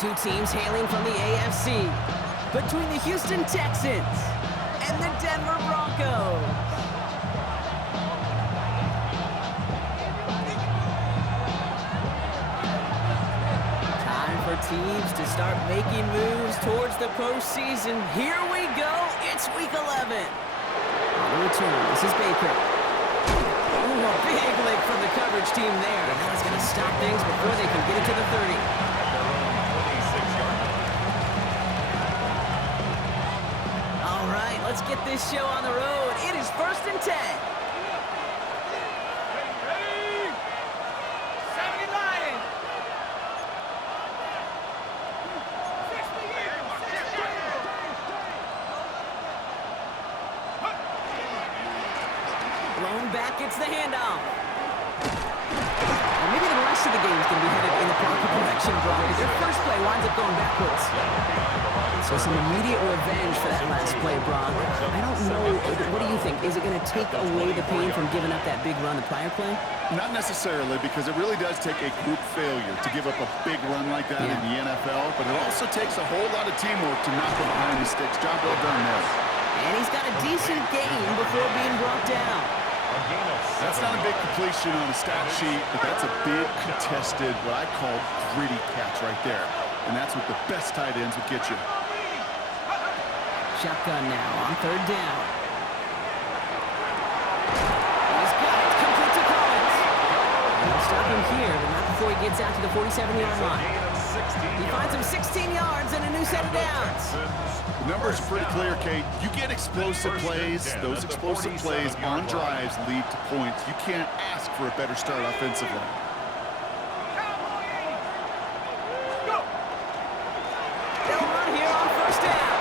Two teams hailing from the AFC. Between the Houston Texans and the Denver Broncos. Time for teams to start making moves towards the postseason. Here we go. It's Week 11. On the return, this is Baker. Ooh, a big lick from the coverage team there. And that's going to stop things before they can get it to the 30. Let's get this show on the road. It is 1st and 10. Ready? 79. 60. Blown back gets the handoff. Well, maybe the rest of the game is going to be headed in the proper direction, Brock. Their first play winds up going backwards. So some immediate revenge for that last play, Brock. I don't know. What do you think? Is it going to take away the pain from giving up that big run the prior play? Not necessarily, because it really does take a group failure to give up a big run like that in the NFL, but it also takes a whole lot of teamwork to knock them behind the sticks. Job well done there. And he's got a decent gain before being brought down. That's not a big completion on a stat sheet, but that's a big contested, what I call gritty catch right there. And that's what the best tight ends would get you. Shotgun now on 3rd down. He's got it. Complete to Collins. He'll stop him here, but not before he gets out to the 47-yard line. He finds him 16 yards and a new set of downs. The numbers are pretty clear, Kate. You get explosive plays. Those explosive plays on drives lead to points. You can't ask for a better start offensively. They'll run here on 1st down.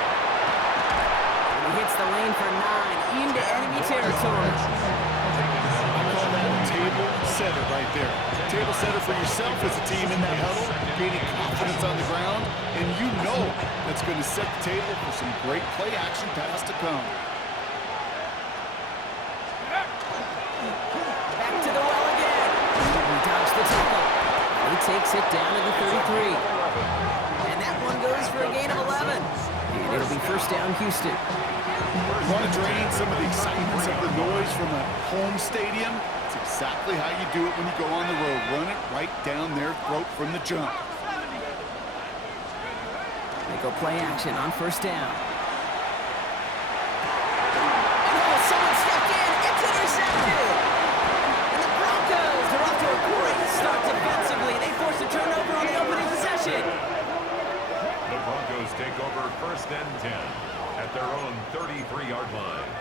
Hits the lane for 9 into enemy territory. I call that a table setter right there. Table setter for yourself as a team in that huddle, gaining confidence on the ground, and you know that's going to set the table for some great play action pass to come. Back to the well again. He dodged the tackle. He takes it down to the 33. And that one goes for a gain of 11. And it'll be 1st down Houston. You want to drain some of the excitement, some of the noise from a home stadium? It's exactly how you do it when you go on the road. Run it right down their throat from the jump. They go play action on 1st down. Oh, someone stepped in. It's intercepted. And the Broncos are off to a great start defensively. They force a turnover on the opening possession. The Broncos take over 1st and 10. At their own 33-yard line.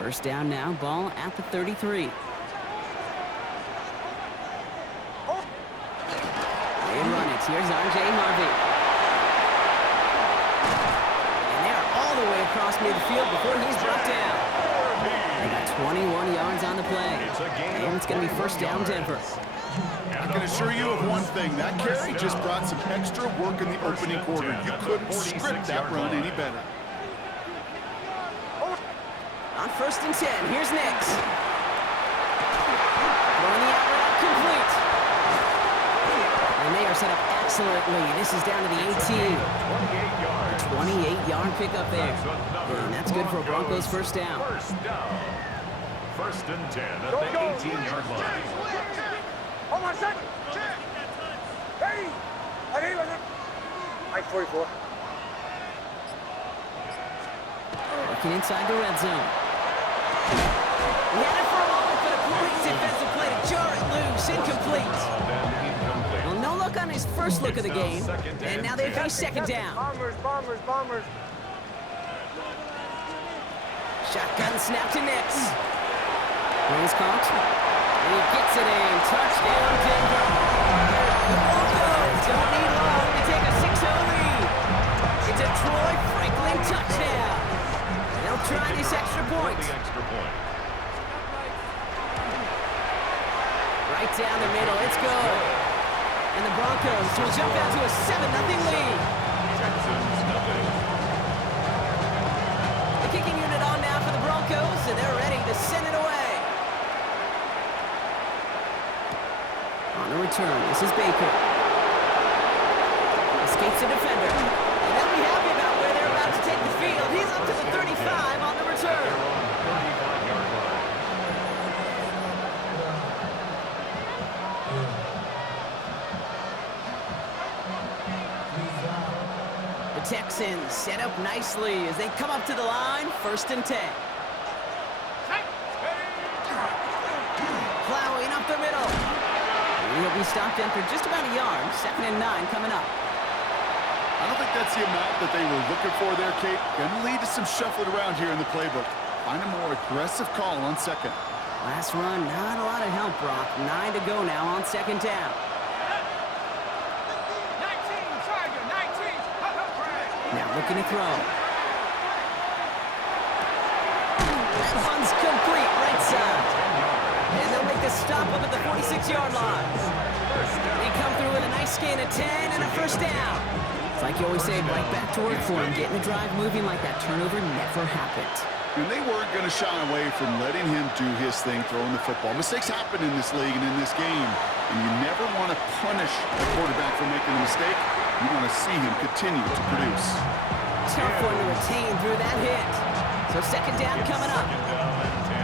First down now, ball at the 33. They run it. Here's R.J. Harvey. And they're all the way across midfield before he's brought down. They got 21 yards on the play. And it's going to be 1st down Denver. I can assure you of one thing. That carry just brought some extra work in the opening quarter. You couldn't script that run any better. On 1st and 10, here's Nix. Throwing the out route complete. And they are set up excellently. This is down to the 18. 28-yard pickup there. And that's good for a Broncos 1st down. 1st and 10 at the 18-yard line. Hold on a second. Hey! Mike 44. Working inside the red zone. He had it for a moment, but a great defensive play to jar it loose. Incomplete. Well, no luck on his first look of the game. And now they face 2nd down. Bombers. Shotgun snap to Nix. He's caught. And he gets it in. Touchdown, Denver. The Broncos don't need long to take a 6-0 lead. It's a Troy Franklin touchdown. They'll try this extra point. Right down the middle. It's good. And the Broncos will jump out to a 7-0 lead. The kicking unit on now for the Broncos, and they're ready to send it away. On the return, this is Baker. Escapes the defender. And they'll be happy about where they're about to take the field. He's up to the 35 on the return. 35-yard line. The Texans set up nicely as they come up to the line, 1st and 10. Plowing up the middle. He'll be stopped after just about a yard. 2nd and 9 coming up. I don't think that's the amount that they were looking for there, Kate. Going to lead to some shuffling around here in the playbook. Find a more aggressive call on 2nd. Last run, not a lot of help, Brock. 9 to go now on 2nd down. 19, Tiger, 19. Now looking to throw. That one's complete, right side. And they'll make the stop up at the 46-yard line. They come through with a nice gain of 10 and a 1st down. It's like you always say, right back to work for him. Getting the drive moving like that turnover never happened. And they weren't going to shy away from letting him do his thing, throwing the football. Mistakes happen in this league and in this game. And you never want to punish the quarterback for making a mistake. You want to see him continue to produce. Tough one to retain through that hit. So 2nd down coming up.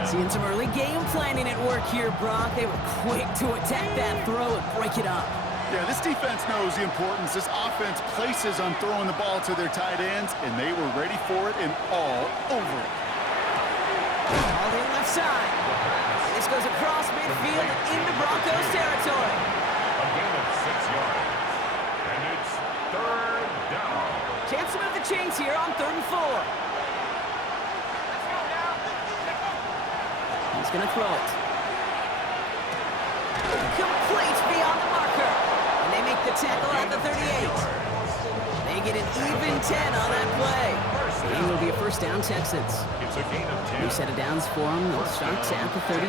Seeing some early game planning at work here, Brock. They were quick to attack that throw and break it up. Yeah, this defense knows the importance this offense places on throwing the ball to their tight ends, and they were ready for it and all over it. All in left side. This goes across midfield and into Broncos territory. A gain of 6 yards. And it's 3rd down. Chance to move the chains here on 3rd and 4. He's going to throw it. Complete beyond the marker. And they make the tackle at the 38. They get an even 10 on that play. It will be a 1st down, Texans. It's a gain of 10. New set of downs for them. They'll start at the 38.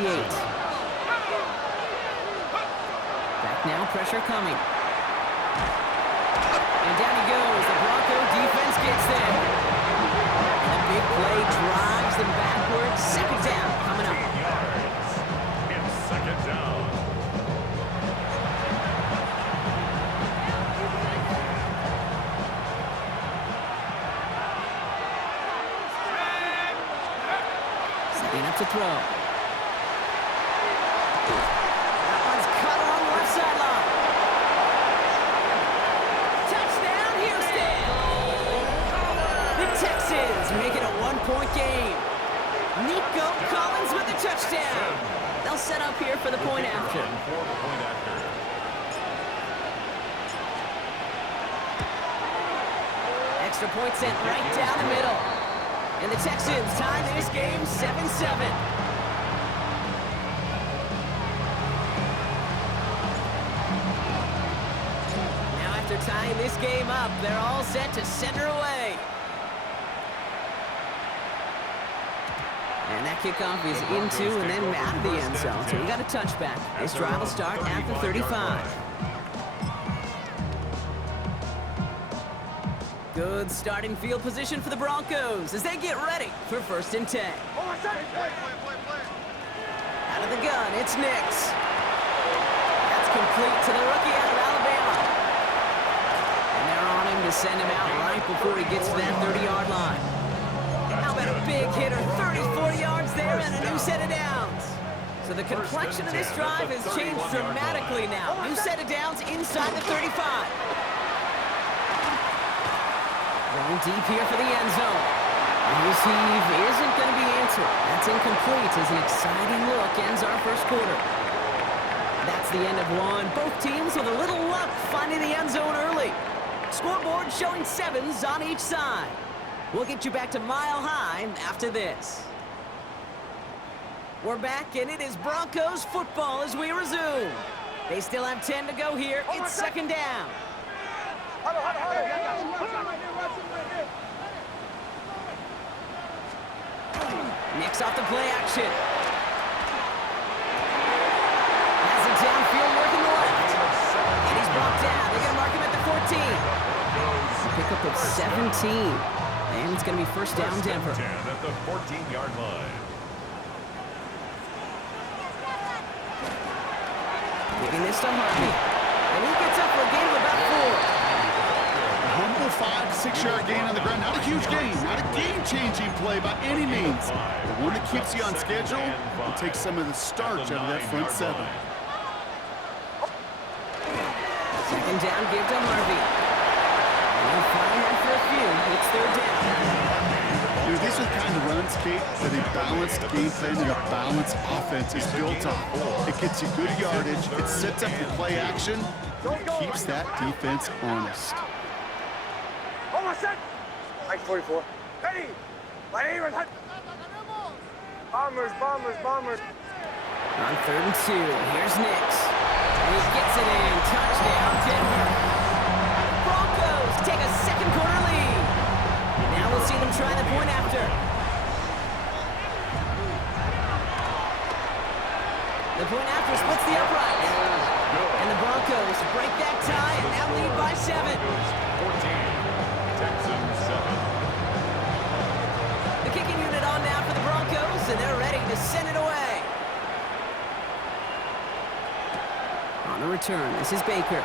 Back now, pressure coming. And down he goes. The Bronco defense gets there. And a big play drives them backwards. 2nd down coming up. 8 yards. It's 2nd down. Setting up to throw. That one's cut along the left sideline. Touchdown, Houston! The Texans make it a 1-point game. Nico Collins with the touchdown. They'll set up here for the point after. For the point after. Extra point sent right down the middle. And the Texans tie this game 7-7. Now after tying this game up, they're all set to center away. And that kickoff is into and then out of the end zone. So we got a touchback. This drive will start at the 35. Good starting field position for the Broncos as they get ready for 1st and 10. Out of the gun, it's Nix. That's complete to the rookie out of Alabama. And they're on him to send him out right before he gets to that 30-yard line. How about a big hitter, 34 yards there and a new set of downs. So the complexion of this drive has changed dramatically now. New set of downs inside the 35. Going deep here for the end zone. His heave isn't going to be answered. That's incomplete as an exciting look ends our 1st quarter. That's the end of one. Both teams with a little luck finding the end zone early. Scoreboard showing 7s on each side. We'll get you back to Mile High after this. We're back, and it is Broncos football as we resume. They still have 10 to go here. It's 2nd down. Nix off the play action. Has it downfield working the left. And he's brought down. They're going to mark him at the 14. Pickup of 17. And it's going to be 1st down, Denver. 10 at the 14-yard line. Giving this to Harvey. And he gets up for a gain of about 4. A humble 5 to 6 yard gain on the ground. Not a huge gain, not a game-changing play by any means, but one that keeps you on schedule and takes some of the starch out of that front 7. Second down, give to Harvey. And he'll find him for a few. It's third down. These are the kind of runs, Kate, that a balanced game plan and a balanced offense is built on. It gets you good yardage, it sets up your play action, and it keeps that defense honest. Almost set. Mike 44. Ready. Ready. Bombers, bombers, bombers. On 3rd and 2, here's Nix. And he gets it in. Touchdown, Denver. The Broncos take a second quarter lead. Now we'll see them try the point after. The point after splits the upright. And the Broncos break that tie and now lead by 7. 14, Texans 7. The kicking unit on now for the Broncos, and they're ready to send it away. On the return, this is Baker.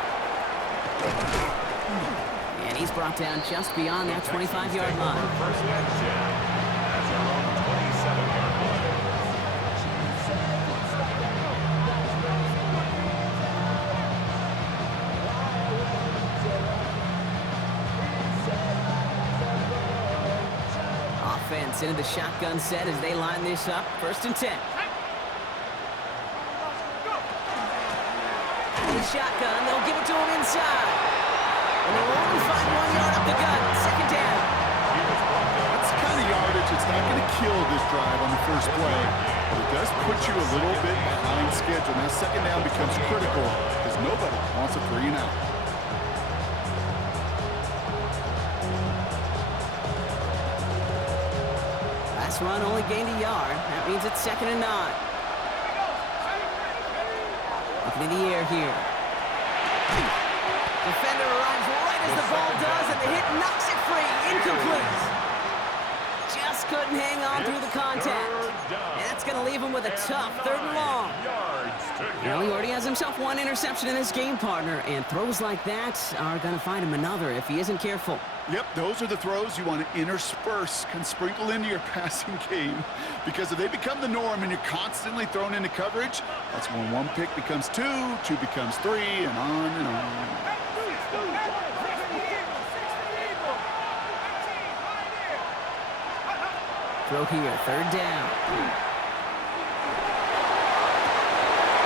And he's brought down just beyond that 25-yard line. First and 10. That's their own 27-yard line. Offense into the shotgun set as they line this up. 1st and 10. The shotgun, they'll give it to him inside. And they'll only find 1 yard up the gut. Second down. That's the kind of yardage that's not going to kill this drive on the first play, but it does put you a little bit behind schedule. Now second down becomes critical because nobody wants a 3 and out. Last run only gained a yard. That means it's 2nd and 9. Looking in the air here. Defender arrives right as the ball does, and the hit knocks it free. Incomplete. Just couldn't hang on through the contact. And that's going to leave him with a tough 3rd and long. Well, he already has himself 1 interception in this game, partner, and throws like that are going to find him another if he isn't careful. Yep, those are the throws you want to intersperse, can sprinkle into your passing game, because if they become the norm and you're constantly thrown into coverage, that's when 1 pick becomes 2, 2 becomes 3, and on and on. Throw here, 3rd down.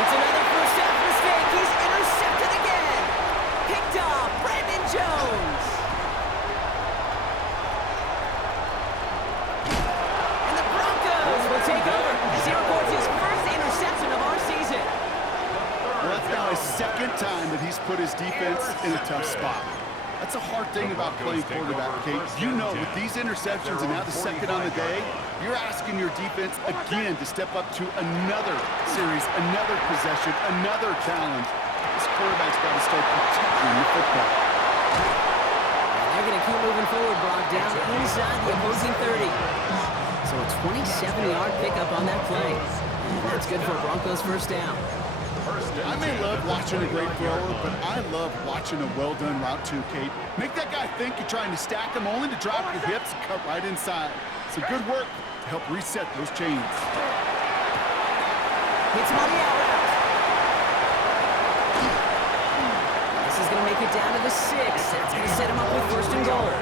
It's another first half mistake. He's intercepted again. Picked off, Brandon Jones. And the Broncos will take over as he records his first interception of our season. Well, that's now his 2nd time that he's put his defense in a tough spot. That's a hard thing about playing quarterback, Kate. You know, with these interceptions and now the 2nd on the day, you're asking your defense again to step up to another series, another possession, another challenge. This quarterback's got to start protecting the football. They're going to keep moving forward, Brock, down inside the opposing 30. So a 27-yard pickup on that play. And that's good for Broncos' first down. I may love watching a great thrower, but I love watching a well-done route too, Kate. Make that guy think you're trying to stack him only to drop your hips and cut right inside. So good work to help reset those chains. Hits him on the out route. This is going to make it down to the 6. That's going to set him up with 1st and goal.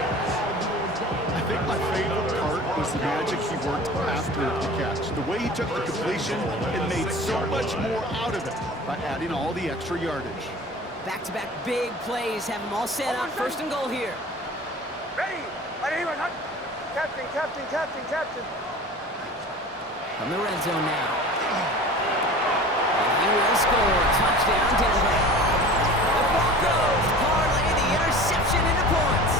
I think my favorite part was the magic he worked after the catch. The way he took the completion, it made so much more out of it by adding all the extra yardage. Back-to-back big plays have them all set up. 1st and goal here. Ready. Ready. Captain, captain, captain, captain. From the red zone now. And he will score. Touchdown, Denver. The Broncos parlay the interception into points.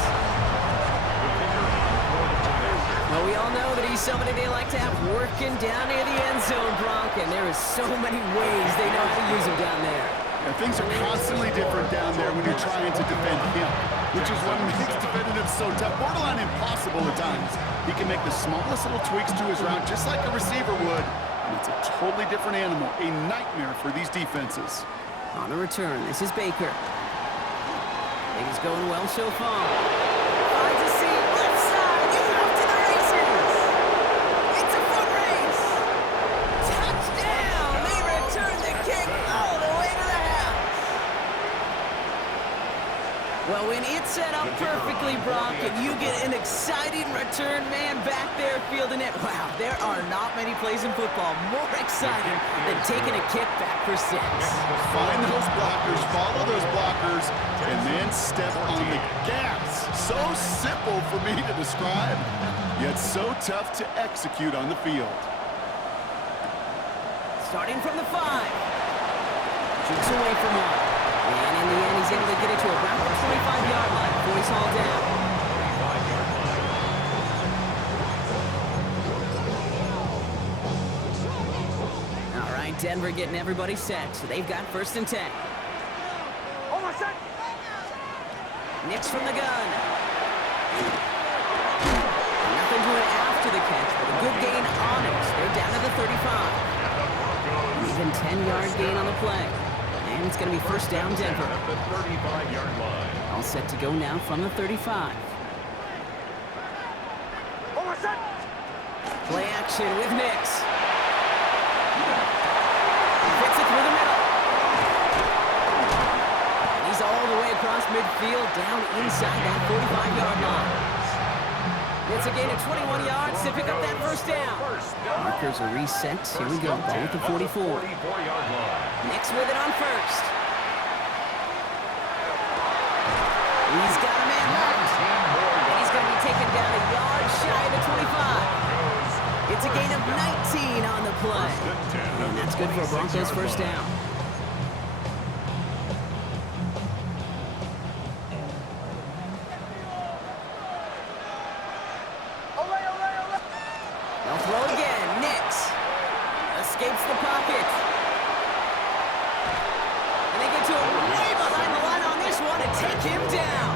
Well, we all know that he's somebody they like to have working down near the end zone, Bronk, and there is so many ways they know how to use him down there. Yeah, things are constantly different down there when you're trying to defend him, which is what makes defending him so tough, borderline impossible at times. He can make the smallest little tweaks to his route just like a receiver would, and it's a totally different animal, a nightmare for these defenses. On the return, this is Baker. Things going well so far. Finds a seam, left side, he's off to the races. It's a foot race. Touchdown! They return the kick all the way to the house. Well, when it's set up perfectly, Brock, and you get an exciting return man back there fielding it, wow, there are not many plays in football more exciting than taking a kick back for 6. Find those blockers, follow those blockers, and then step on the gas. So simple for me to describe, yet so tough to execute on the field. Starting from the 5. Shoots away from one. And in the end, he's able to get it to around the 25-yard line before he's hauled down. 25-yard line. All right, Denver getting everybody set, so they've got 1st and 10. Almost set. Nix from the gun. Nothing doing after the catch, but a good gain on it. They're down to the 35. Even 10-yard gain on the play. And it's going to be 1st down, Denver. At the 35-yard line. All set to go now from the 35. Almost set. Play action with Nix. Fits it through the middle. And he's all the way across midfield, down inside that 45-yard line. It's a gain of 21 yards to pick up that 1st down. Markers are reset. Here we go. Ball at the 44. 44-yard line. Nix with it on 1st. He's got a man marked. And he's going to be taken down a yard shy of the 25. It's a gain of 19 on the play. And that's good for Broncos 1st down. They'll throw again. Nix escapes the pocket. And they get to him way behind the line on this one and take him down.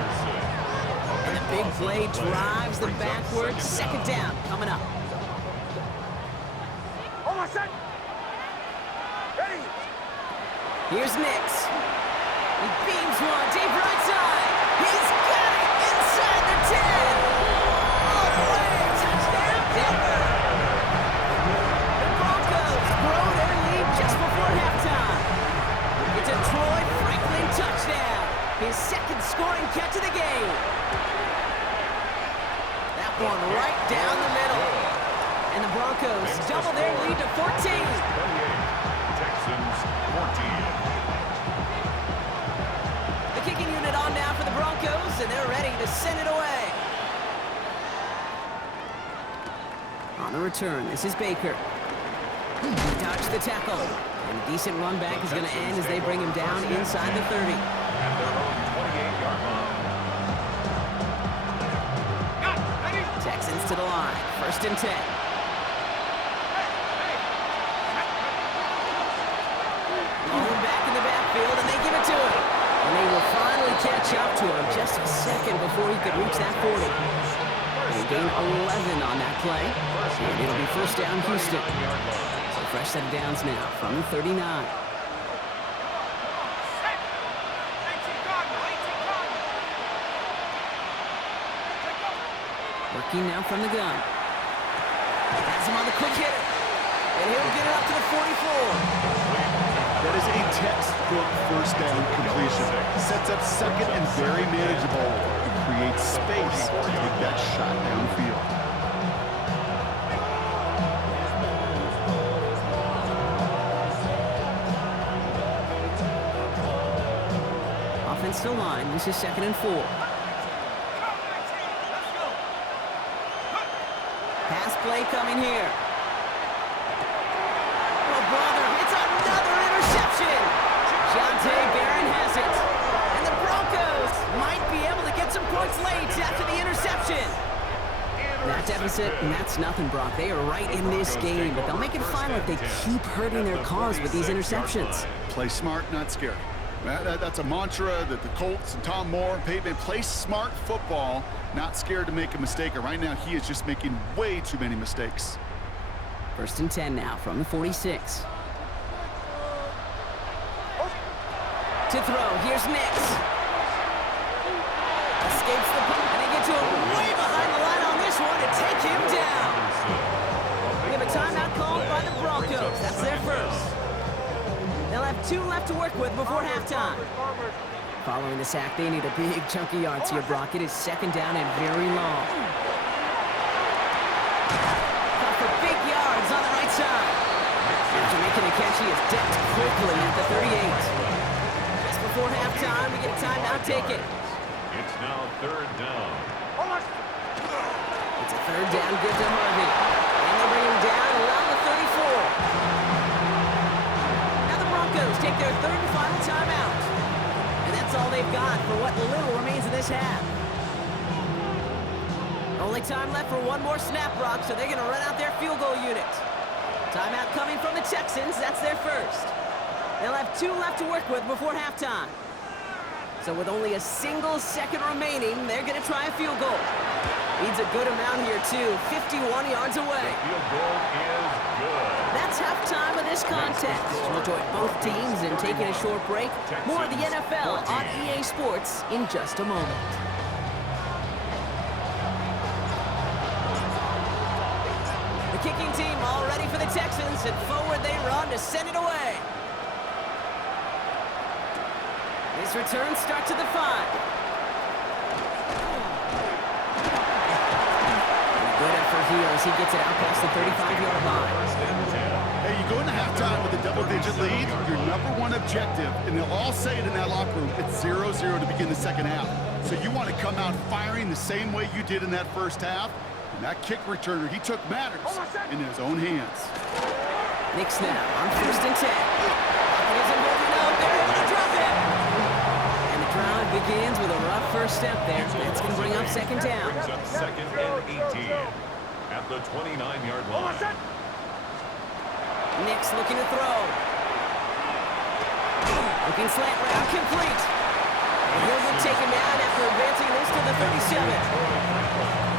And the big play drives them backwards. 2nd down coming up. Almost set. Ready. Here's Nix. He beams one deep right side. He's got it inside the 10. All the way. Touchdown, Denver. The Broncos grow their lead just before halftime. It's a Troy Franklin touchdown. His 2nd scoring catch of the game. That one right down the middle. And the Broncos double their lead to 14. 28. Texans 14. The kicking unit on now for the Broncos, and they're ready to send it away. On the return, this is Baker. He dodged the tackle. And a decent run back is going to end as they bring him down inside the 30. At their own 28-yard line. Texans to the line. 1st and 10. Rolling back in the backfield, and they give it to him. And they will finally catch up to him just a second before he could reach that 40. They gain 11 on that play. And it'll be 1st down, Houston. So fresh set of downs now from the 39. Working now from the gun. Has him on the quick hitter. And he'll get it up to the 44. That is a textbook 1st down completion. Sets up 2nd and very manageable. It creates space to take that shot downfield. Offensive line, this is 2nd and 4. Pass play coming here. Oh, brother, it's another interception. Jonte Barron has it. And the Broncos might be able to get some points late after the interception. That deficit, and that's nothing, Brock. They are right in this game, but they'll make it final if they keep hurting their cause with these interceptions. Play smart, not scared. That's a mantra that the Colts and Tom Moore and Peyton play smart football, not scared to make a mistake. And right now, he is just making way too many mistakes. 1st and 10 now from the 46. to throw. Here's Nix. Escapes the punt, and they get to him way behind the line on this one to take him down. We have a timeout called by the Broncos. That's their first. They'll have 2 left to work with before halftime. Following the sack, they need a big chunky yards here, Brock. It is 2nd down and very long. Caught for big yards on the right side. After making a catch, he is decked quickly at the 38. Just before halftime, we get a timeout taken. It's now 3rd down. It's a 3rd down, good to Harvey. And they bring him down around the 34. Now the Broncos take their 3rd and final timeout. And that's all they've got for what little remains of this half. Only time left for one more snap, Brock, so they're going to run out their field goal unit. Timeout coming from the Texans. That's their first. They'll have 2 left to work with before halftime. So with only a single second remaining, they're going to try a field goal. Needs a good amount here, too. 51 yards away. Field goal is good. That's halftime of this contest. We'll join both teams in taking a short break. More of the NFL on EA Sports in just a moment. The kicking team all ready for the Texans, and forward they run to send it away. His return starts at the 5. Good effort here as he gets it out past the 35-yard line. Hey, you go into halftime with a double-digit lead, your #1 objective, and they'll all say it in that locker room, it's 0-0 to begin the second half. So you want to come out firing the same way you did in that first half. And that kick returner he took matters in his own hands. Nix now on 1st and 10. He isn't holding up. They're able to drop it. And the drive begins with a rough first step there. That's going to bring up 2nd down. Brings up 2nd and 18 at the 29-yard line. Nix looking to throw. Looking slant route, complete. And he'll be taken down after advancing this to the 37.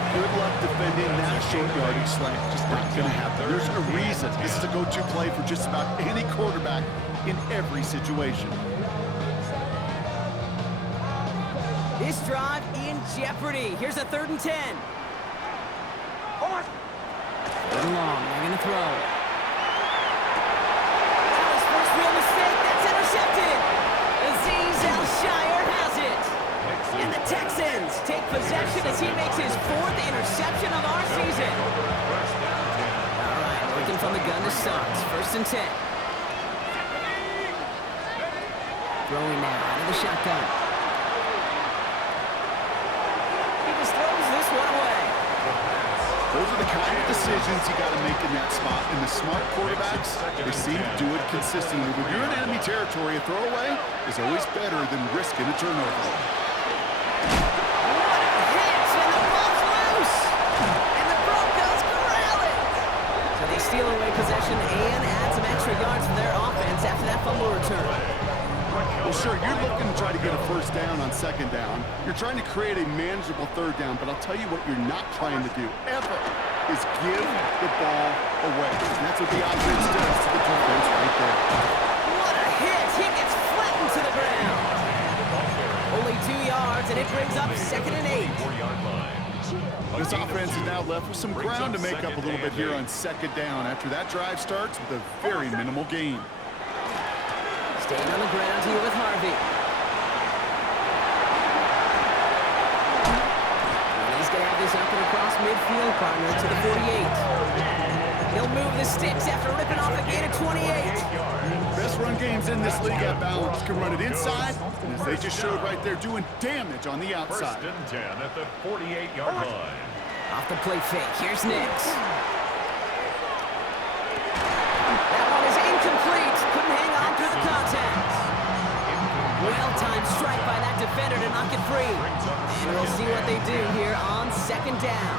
Good luck defending that short yardage slant. Just not going to happen. There's a reason. This is a go-to play for just about any quarterback in every situation. This drive in jeopardy. Here's a 3rd and 10. Third and long. They're going to throw. That was first real mistake. That's intercepted. Azeez Al-Shire has it. And the Texans take possession as he makes his 4th interception of our season. All right, looking from the gun to start. 1st and 10. Throwing now out of the shotgun. He just throws this one away. Those are the kind of decisions you got to make in that spot. And the smart quarterbacks, they seem to do it consistently. When you're in enemy territory, a throwaway is always better than risking a turnover. Steal away possession and add some extra yards for their offense after that fumble return. Well, sure, you're looking to try to get a 1st down on 2nd down. You're trying to create a manageable 3rd down, but I'll tell you what you're not trying to do, ever, is give the ball away. And that's what the offense does to the defense right there. What a hit! He gets flattened to the ground. Only 2 yards, and it brings up 2nd and 8. This offense is now left with some ground to make up a little bit here on 2nd down after that drive starts with a very minimal gain. Staying on the ground here with Harvey. And he's going to have this up and across midfield, partner, to the 48. He'll move the sticks after ripping off a gain of 28. Best run games in this league at balance. Can run it inside, and as they just showed right there, doing damage on the outside. 1st and 10 at the 48-yard line. Off the play fake, here's Nix. That one is incomplete. Couldn't hang on through the contact. Well-timed strike by that defender to knock it free. And we'll see what they do here on 2nd down.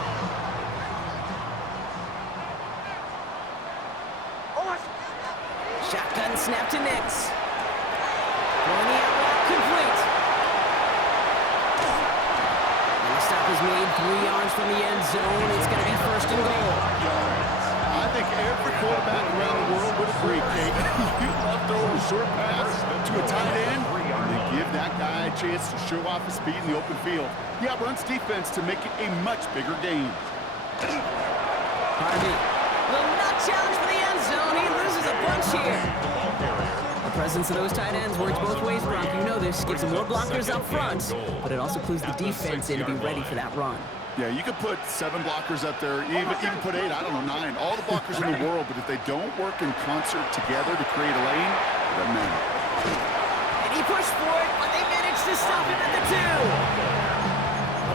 Shotgun snap to Nix. Throwing the out route complete. And the stop is made 3 yards from the end zone. It's going to be 1st and goal. I think every quarterback around the world would agree, Kate. You love throwing a short pass to a tight end, and that guy a chance to show off his speed in the open field. Yeah, runs defense to make it a much bigger game. Harvey will not challenge for the end zone. He loses a bunch here. The presence of those tight ends works both ways, Bronk. You know this. Gives them more blockers up front, but it also clues the defense in to be ready for that run. Yeah, you could put 7 blockers up there, even put 8, I don't know, 9. All the blockers in the world, but if they don't work in concert together to create a lane, it doesn't matter. And he pushed for it, but they managed to stop him at the 2.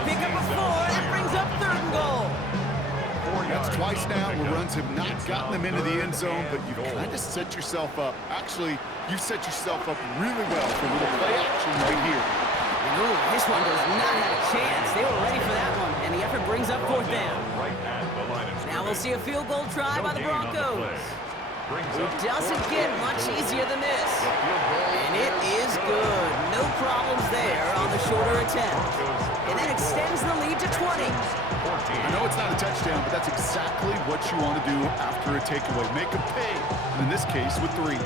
Pick up a 4. That brings up 3rd and goal. That's twice now where runs have not gotten them into the end zone, but you've kind of set yourself up. Actually, you set yourself up really well for a little play action right here. Ooh, this one does not have a chance. They were ready for that one, and the effort brings up 4th down. Now we'll see a field goal try by the Broncos. It doesn't get much easier than this. And it is good. No problems there on the shorter attempt. And that extends the lead to 20. I know it's not a touchdown, but that's exactly what you want to do after a takeaway. Make them pay, and in this case with 3.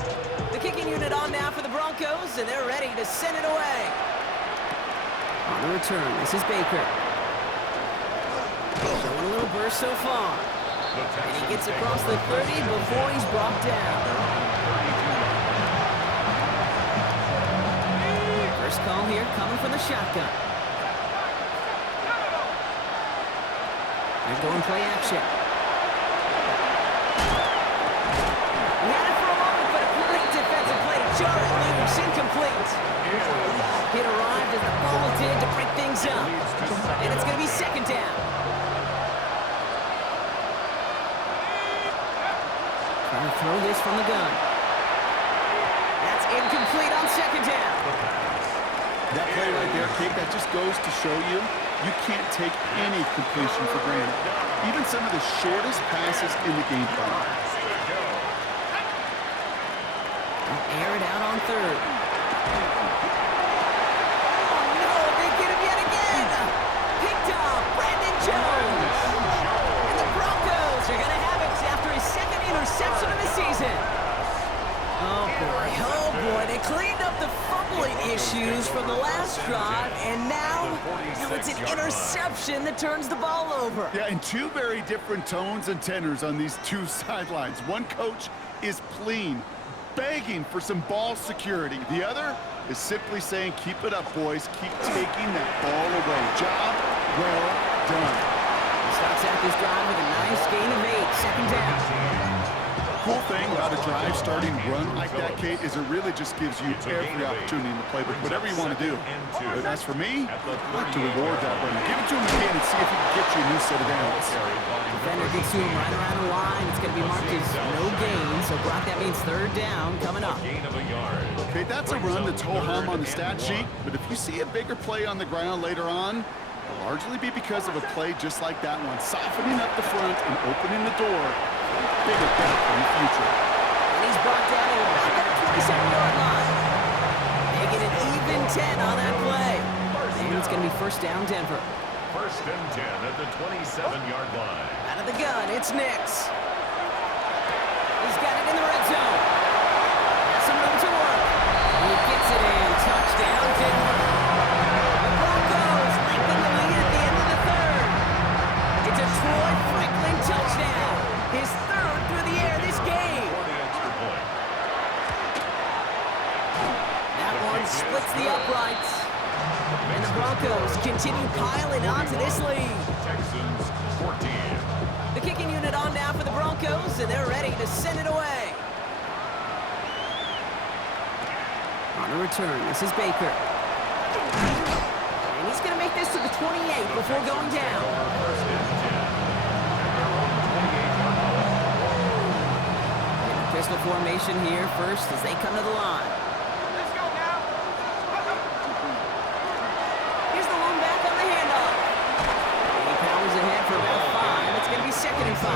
The kicking unit on now for the Broncos, and they're ready to send it away. On the return, this is Baker. Showing a little burst so far. And he gets across the 30 before he's brought down. First call here coming from the shotgun. They're going play action. He had it for a moment, but a great defensive play to jar it loose. Incomplete. Hit arrived as the ball did to break things up. And it's going to be 2nd down. Trying to throw this from the gun. That's incomplete on 2nd down. That play right there, Kate, that just goes to show you can't take any completion for granted. Even some of the shortest passes in the game plan. Air it out on 3rd. Oh no, they get him yet again. Picked off Brandon Jones. And the Broncos are going to have it after his 2nd interception of the season. Oh boy, they cleaned up the fumbling issues from the last drive, and now it's an interception that turns the ball over. Yeah, and 2 very different tones and tenors on these 2 sidelines. One coach is pleading, begging for some ball security. The other is simply saying, keep it up, boys. Keep taking that ball away. Job well done. He starts out this drive with a nice gain of 8, 2nd down. Cool thing about a drive starting run like that, Kate, is it really just gives you every opportunity in the playbook, whatever you want to do. But as for me, I'd like to reward that run. Give it to him again and see if he can get you a new set of downs. Defender gets to him right around the line. It's going to be marked as no gain, so Brock, that means 3rd down coming up. Okay, that's a run that's ho-hum on the stat sheet, but if you see a bigger play on the ground later on, it'll largely be because of a play just like that one, softening up the front and opening the door. Bigger gap in the future. And he's brought down at about that 27-yard line. Making it even 10 on that play. And it's going to be 1st down, Denver. 1st and 10 at the 27-yard line. Out of the gun, it's Nix. He's got it in the red zone. Has some room to work. He gets it in. Touchdown, Denver. The Broncos lengthen the lead at the end of the 3rd. It's a Troy Franklin touchdown. His 3rd through the air this game. That one splits the uprights. And the Broncos continue piling onto this lead. Texans 14. The kicking unit on now for the Broncos, and they're ready to send it away. On the return, this is Baker. And he's going to make this to the 28 before going down. Pistol formation here first as they come to the line. Let's go now. Here's the one back on the handoff. And he powers ahead for about 5. It's going to be 2nd and 5.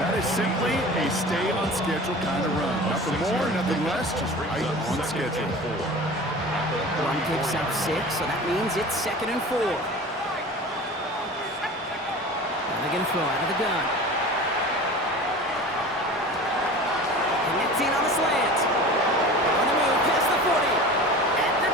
That is simply a stay on schedule kind of run. Nothing more, nothing less, just right on schedule. Run kicks up 6, so that means it's 2nd and 4. Now they're going to throw out of the gun. Connecting on the slant. On the move, past the 40. At the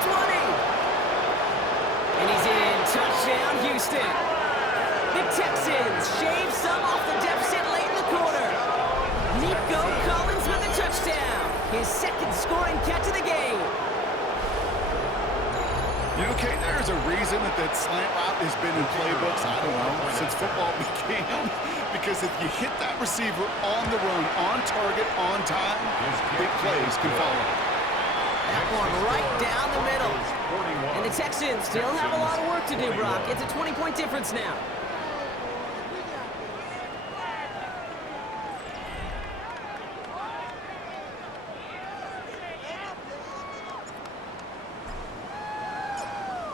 You know, Kate, there's a reason that slant route has been in playbooks, I don't know, since football began. Because if you hit that receiver on the run, on target, on time, big plays can follow. That one right down the middle. And the Texans still have a lot of work to do, Brock. It's a 20-point difference now.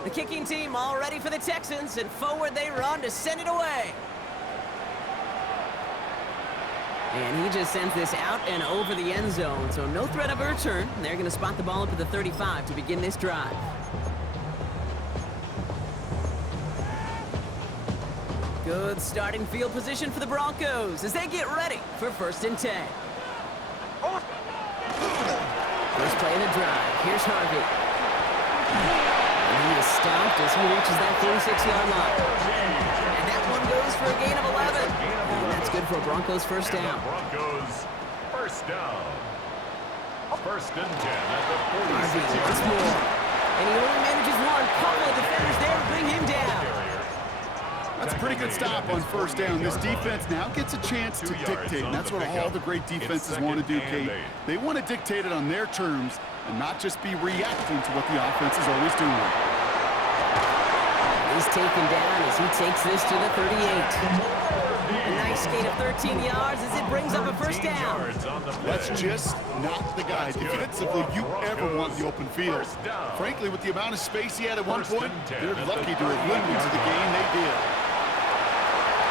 The kicking team all ready for the Texans, and forward they run to send it away. And he just sends this out and over the end zone, so no threat of a return. They're going to spot the ball up at the 35 to begin this drive. Good starting field position for the Broncos as they get ready for 1st and 10. First play of the drive. Here's Harvey. And he is stopped as he reaches that 46-yard line. And that one goes for a gain of 11. And that's good for a Broncos first down. Broncos first down. 1st and 10 at the 46. Harvey once more. And he only manages one. Couple of defenders there to bring him down. That's a pretty good stop on 1st down. This defense now gets a chance to dictate, and that's what all the great defenses want to do, Kate. They want to dictate it on their terms and not just be reacting to what the offense is always doing. He's taken down as he takes this to the 38. A nice gain of 13 yards as it brings up a first down. That's just not the guy defensively you ever want the open field. Frankly, with the amount of space he had at one point, they're lucky to have limited to the gain they did.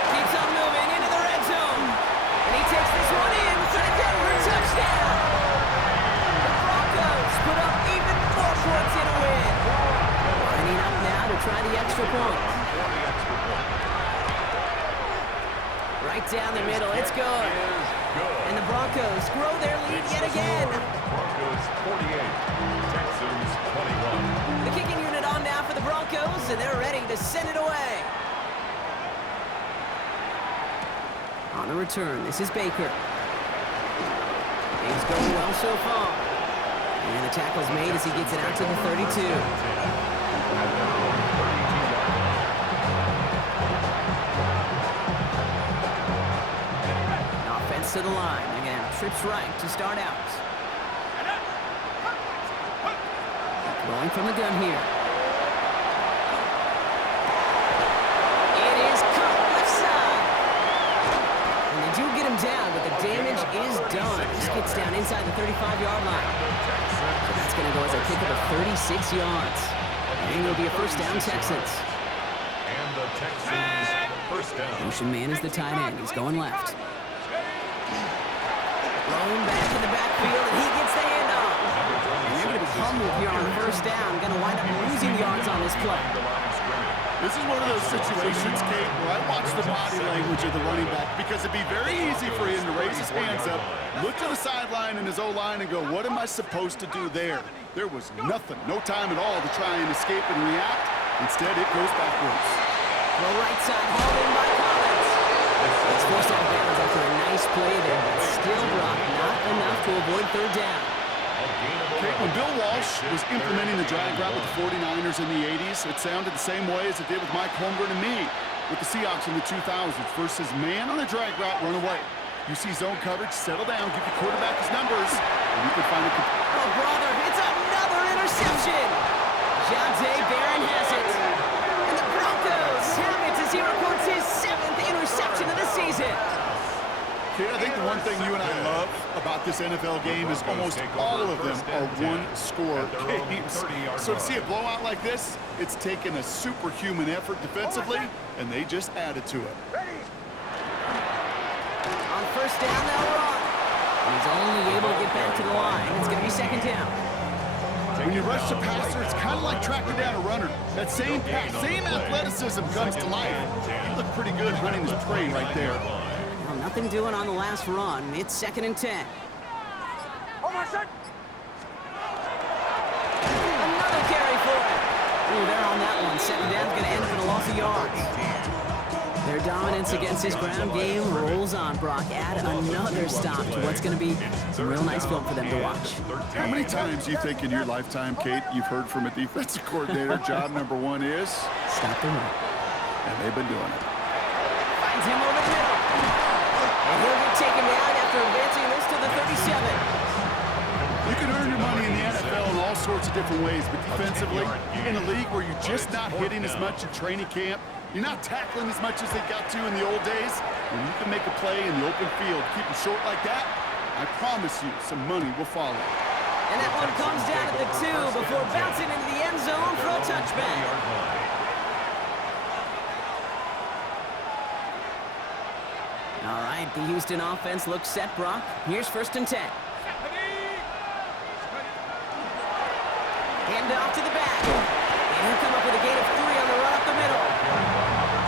Keeps on moving into the red zone. And he takes this one in for the Denver touchdown. The Broncos put up even more points in a win. Lining up now to try the extra point. Right down the middle, it's good. And the Broncos grow their lead yet again. Broncos 48, Texans 21. The kicking unit on now for the Broncos, and they're ready to send it away. On the return, this is Baker. Things going well so far. And the tackle's made as he gets it out to the 32. Offense to the line. They're going to have trips right to start out. Going from the gun here. It is caught left side. And they do get him down, but the damage is done. This gets down inside the 35-yard line. So that's going to go as a kick of 36 yards. And it'll be a first down, Texans. And the Texans first down. Motion man is the tight end. He's going left. Thrown back in the backfield, and he gets the handoff. And they're going to be humbled here on first down. Going to wind up losing yards on this play. This is one of those situations, Kate, where I watch the body language of the running back because it'd be very easy for him to raise his hands up, look to the sideline in his O-line and go, what am I supposed to do there? There was nothing, no time at all to try and escape and react. Instead, it goes backwards. The right side hauled in by Collins. It's forced out of bounds after a nice play there, but still Brock not enough to avoid third down. Kate, when Bill Walsh was implementing the drag route with the 49ers in the 80s, it sounded the same way as it did with Mike Holmgren and me with the Seahawks in the 2000s versus man on a drag route, run away. You see zone coverage, settle down, give the quarterback his numbers, and you can find a... Oh, brother, it's another interception. Jonte Barron has it. And the Broncos have it as he records his 7th interception of the season. Kate, I think the one thing you and I love about this NFL game is almost all of them are one-score games. So to see a blowout like this, it's taken a superhuman effort defensively, and they just added to it. On first down, they'll run. And he's only able to get back to the line. It's going to be second down. When you rush the passer, it's kind of like tracking down a runner. That same pass, same athleticism comes to life. He looked pretty good hunting his prey right there. Nothing doing on the last run. It's 2nd and 10. Another Another carry for it. Ooh, they're on that one. Second down's going to end up in a loss of yards. Their dominance against his ground game rolls on, Brock. Add another stop to what's going to be a real nice film for them to watch. How many times do you think in your lifetime, Kate, you've heard from a defensive coordinator, job number one is? Stop the run. And they've been doing it. Finds him over the middle. And he'll get taken down after advancing this to the 37. You can earn your money in the NFL in all sorts of different ways, but defensively, in a league where you're just not hitting as much in training camp, you're not tackling as much as they got to in the old days, when you can make a play in the open field, keep it short like that, I promise you some money will follow. And that one comes down at the 2 before bouncing into the end zone for a touchback. All right, the Houston offense looks set, Brock. Here's 1st and 10. Hand off to the back. And he'll come up with a gain of 3 on the run up the middle.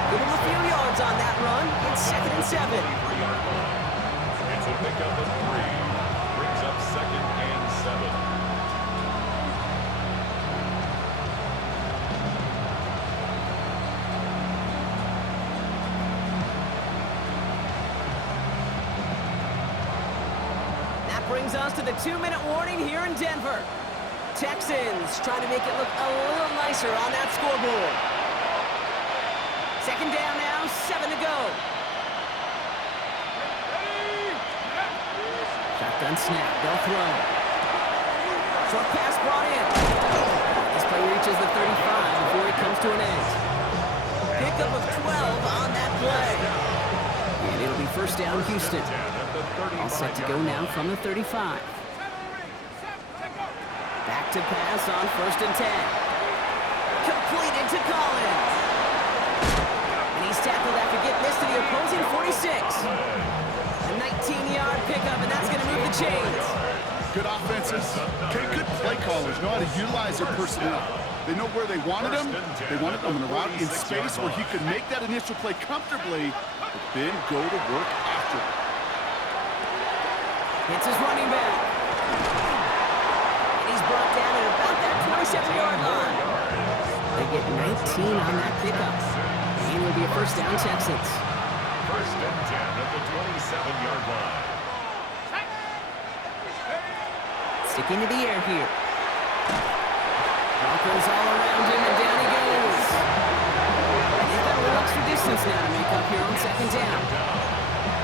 Give him a few yards on that run. It's 2nd and 7. It's a pickup of 3. Brings up 2nd and 7. That brings us to the 2-minute warning here in Denver. Texans trying to make it look a little nicer on that scoreboard. 2nd down now, 7 to go. Shotgun snap, they'll throw. Short pass brought in. This play reaches the 35 before it comes to an end. Pickup of 12 on that play. And it'll be 1st down, Houston. All set to go now from the 35. Back to pass on 1st and 10. Completed to Collins. And he's tackled after getting this to the opposing 46. A 19-yard pickup, and that's going to move the chains. Good offenses, okay, good play callers know how to utilize their personnel. They know where they wanted him. They wanted him in a route in space where he could make that initial play comfortably, but then go to work after. It's his running back. He's brought down at about that 27-yard line. They get 19 on that pickup. And will be a 1st down, Texans. 1st and 10 at the 27-yard line. Sticking to the air here. Broncos all around him, and down he goes. And they've got a little extra distance now to make up here on 2nd down.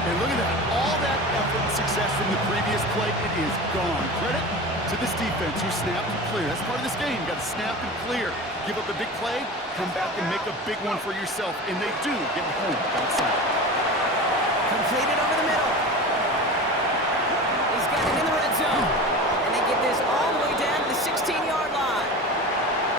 And look at that. All that effort and success from the previous play, it is gone. Credit to this defense who snapped and clear. That's part of this game. You got to snap and clear. Give up a big play, come back and make a big one for yourself. And they do get home outside.